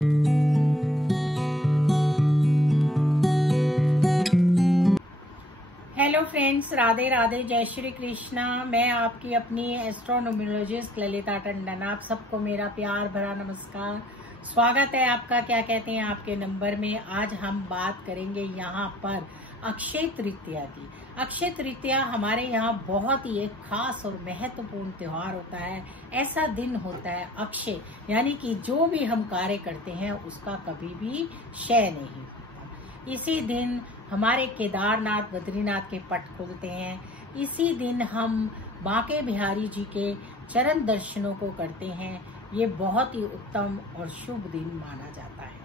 Hello friends, Radhe Radhe, जय श्री कृष्णा। मैं आपकी अपनी एस्ट्रोनोमोलॉजिस्ट ललिता टंडन। आप सबको मेरा प्यार भरा नमस्कार। स्वागत है आपका क्या कहते हैं आपके नंबर में। आज हम बात करेंगे यहाँ पर अक्षय तृतीया की। अक्षय तृतीया हमारे यहाँ बहुत ही एक खास और महत्वपूर्ण त्योहार होता है। ऐसा दिन होता है अक्षय, यानी कि जो भी हम कार्य करते हैं उसका कभी भी क्षय नहीं होता। इसी दिन हमारे केदारनाथ बद्रीनाथ के पट खुलते हैं। इसी दिन हम बांके बिहारी जी के चरण दर्शनों को करते हैं। ये बहुत ही उत्तम और शुभ दिन माना जाता है,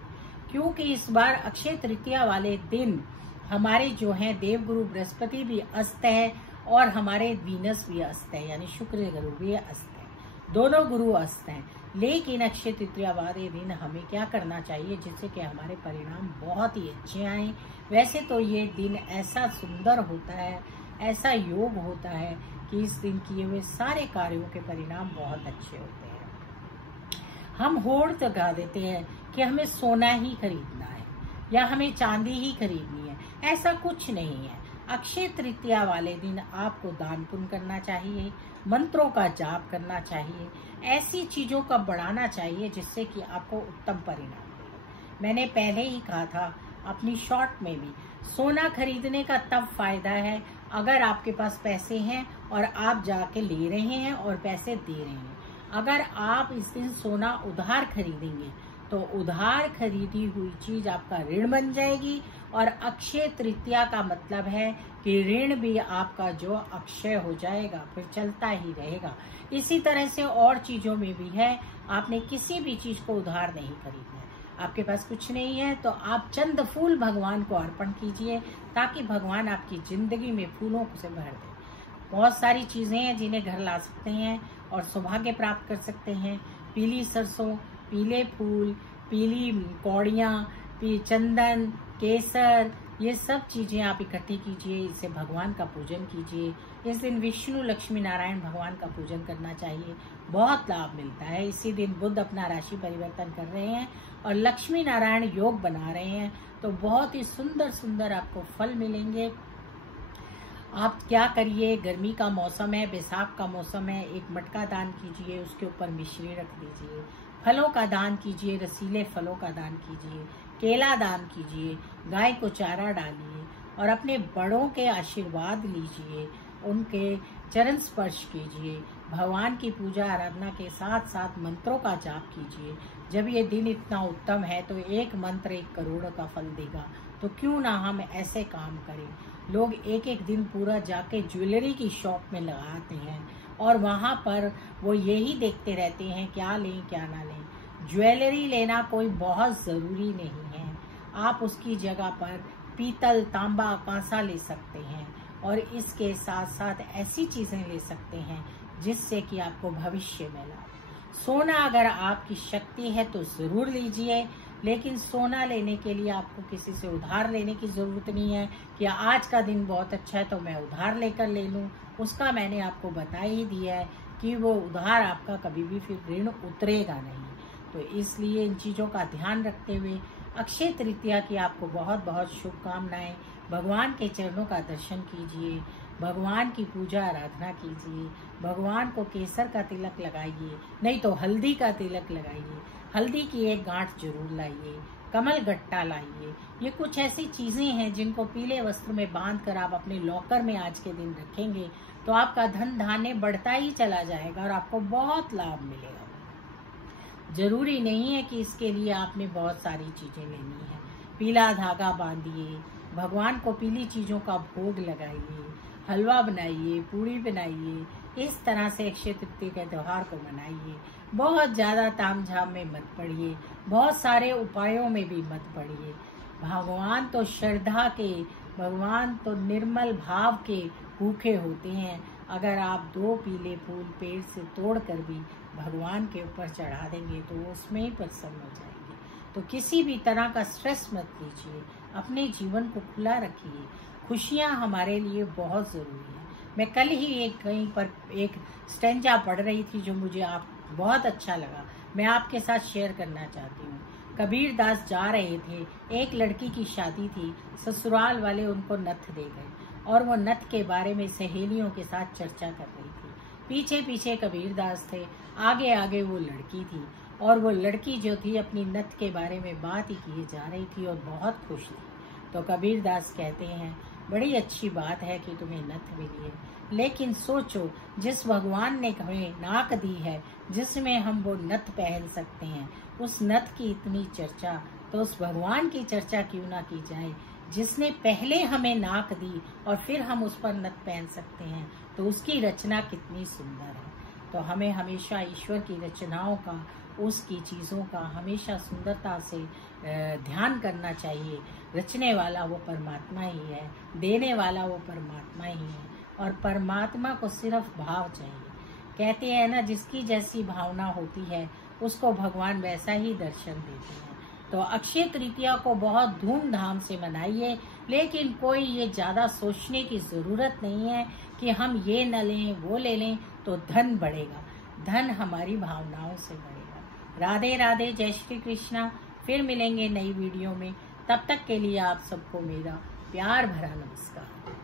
क्योंकि इस बार अक्षय तृतीया वाले दिन हमारे जो हैं देवगुरु बृहस्पति भी अस्त है और हमारे वीनस भी अस्त है, यानी शुक्र गुरु भी अस्त है। दोनों गुरु अस्त हैं। लेकिन अक्षय तृतीया वाले दिन हमें क्या करना चाहिए जिससे कि हमारे परिणाम बहुत ही अच्छे आए। वैसे तो ये दिन ऐसा सुंदर होता है, ऐसा योग होता है कि इस दिन किए हुए सारे कार्यों के परिणाम बहुत अच्छे होते हैं। हम होड़ लगा देते हैं कि हमें सोना ही खरीदना है या हमें चांदी ही खरीदनी है। ऐसा कुछ नहीं है। अक्षय तृतीया वाले दिन आपको दान पुण्य करना चाहिए, मंत्रों का जाप करना चाहिए, ऐसी चीजों का बढ़ाना चाहिए जिससे कि आपको उत्तम परिणाम मिले। मैंने पहले ही कहा था अपनी शॉर्ट में भी, सोना खरीदने का तब फायदा है अगर आपके पास पैसे हैं और आप जाके ले रहे हैं और पैसे दे रहे हैं। अगर आप इस दिन सोना उधार खरीदेंगे तो उधार खरीदी हुई चीज आपका ऋण बन जाएगी। और अक्षय तृतीया का मतलब है कि ऋण भी आपका जो अक्षय हो जाएगा, फिर चलता ही रहेगा। इसी तरह से और चीजों में भी है। आपने किसी भी चीज को उधार नहीं खरीदना है। आपके पास कुछ नहीं है तो आप चंद फूल भगवान को अर्पण कीजिए, ताकि भगवान आपकी जिंदगी में फूलों से भर दे। बहुत सारी चीजें हैं जिन्हें घर ला सकते हैं और सौभाग्य प्राप्त कर सकते हैं। पीली सरसों, पीले फूल, पीली कौड़ियाँ, चंदन, केसर, ये सब चीजें आप इकट्ठी कीजिए। इससे भगवान का पूजन कीजिए। इस दिन विष्णु लक्ष्मी नारायण भगवान का पूजन करना चाहिए, बहुत लाभ मिलता है। इसी दिन बुध अपना राशि परिवर्तन कर रहे हैं और लक्ष्मी नारायण योग बना रहे हैं, तो बहुत ही सुंदर सुंदर आपको फल मिलेंगे। आप क्या करिए, गर्मी का मौसम है, बैसाख का मौसम है, एक मटका दान कीजिए, उसके ऊपर मिश्री रख दीजिए। फलों का दान कीजिए, रसीले फलों का दान कीजिए, केला दान कीजिए, गाय को चारा डालिए और अपने बड़ों के आशीर्वाद लीजिए, उनके चरण स्पर्श कीजिए। भगवान की पूजा आराधना के साथ साथ मंत्रों का जाप कीजिए। जब ये दिन इतना उत्तम है तो एक मंत्र 1 करोड़ का फल देगा, तो क्यों ना हम ऐसे काम करें। लोग एक एक दिन पूरा जाके ज्वेलरी की शॉप में लगाते हैं और वहां पर वो यही देखते रहते हैं क्या लें क्या ना लें। ज्वेलरी लेना कोई बहुत जरूरी नहीं है। आप उसकी जगह पर पीतल, तांबा, कांसा ले सकते हैं और इसके साथ साथ ऐसी चीजें ले सकते हैं जिससे कि आपको भविष्य में लाभ। सोना अगर आपकी शक्ति है तो जरूर लीजिए, लेकिन सोना लेने के लिए आपको किसी से उधार लेने की जरूरत नहीं है कि आज का दिन बहुत अच्छा है तो मैं उधार लेकर ले लूं। उसका मैंने आपको बता ही दिया है कि वो उधार आपका कभी भी फिर ऋण उतरेगा नहीं। तो इसलिए इन चीजों का ध्यान रखते हुए अक्षय तृतीया की आपको बहुत बहुत शुभकामनाएं। भगवान के चरणों का दर्शन कीजिए, भगवान की पूजा आराधना कीजिए, भगवान को केसर का तिलक लगाइए, नहीं तो हल्दी का तिलक लगाइए, हल्दी की एक गांठ जरूर लाइए, कमल गट्टा लाइए। ये कुछ ऐसी चीजें हैं जिनको पीले वस्त्र में बांध कर आप अपने लॉकर में आज के दिन रखेंगे तो आपका धन धान्य बढ़ता ही चला जाएगा और आपको बहुत लाभ मिलेगा। जरूरी नहीं है कि इसके लिए आपने बहुत सारी चीजें लेनी है। पीला धागा बांधिए, भगवान को पीली चीजों का भोग लगाइए, हलवा बनाइए, पूरी बनाइए। इस तरह से अक्षय तृतीया के त्योहार को मनाइए। बहुत ज्यादा तामझाम में मत पड़िए, बहुत सारे उपायों में भी मत पड़िए। भगवान तो श्रद्धा के, भगवान तो निर्मल भाव के भूखे होते हैं। अगर आप 2 पीले फूल पेड़ से तोड़कर भी भगवान के ऊपर चढ़ा देंगे तो वो उसमें ही प्रसन्न हो जाएंगे। तो किसी भी तरह का स्ट्रेस मत लीजिए, अपने जीवन को खुला रखिए। खुशियां हमारे लिए बहुत जरूरी है। मैं कल ही कहीं पर एक स्टेंजा पढ़ रही थी जो मुझे बहुत अच्छा लगा, मैं आपके साथ शेयर करना चाहती हूँ। कबीर दास जा रहे थे। एक लड़की की शादी थी। ससुराल वाले उनको नथ दे गए और वो नथ के बारे में सहेलियों के साथ चर्चा कर रही थी। पीछे पीछे कबीर दास थे, आगे आगे वो लड़की थी और वो लड़की जो थी अपनी नथ के बारे में बात ही किए जा रही थी और बहुत खुश थी। तो कबीर दास कहते हैं, बड़ी अच्छी बात है कि तुम्हें नथ मिली है, लेकिन सोचो जिस भगवान ने हमें नाक दी है, जिसमें हम वो नथ पहन सकते हैं, उस नथ की इतनी चर्चा, तो उस भगवान की चर्चा क्यों ना की जाए जिसने पहले हमें नाक दी और फिर हम उस पर नथ पहन सकते हैं। तो उसकी रचना कितनी सुंदर है। तो हमें हमेशा ईश्वर की रचनाओं का, उसकी चीज़ों का हमेशा सुंदरता से ध्यान करना चाहिए। रचने वाला वो परमात्मा ही है, देने वाला वो परमात्मा ही है और परमात्मा को सिर्फ भाव चाहिए। कहते हैं ना, जिसकी जैसी भावना होती है उसको भगवान वैसा ही दर्शन देते हैं। तो अक्षय तृतीया को बहुत धूमधाम से मनाइए, लेकिन कोई ये ज्यादा सोचने की जरूरत नहीं है कि हम ये न लें वो ले लें तो धन बढ़ेगा। धन हमारी भावनाओं से बढ़ेगा। राधे राधे, जय श्री कृष्णा। फिर मिलेंगे नई वीडियो में। तब तक के लिए आप सबको मेरा प्यार भरा नमस्कार।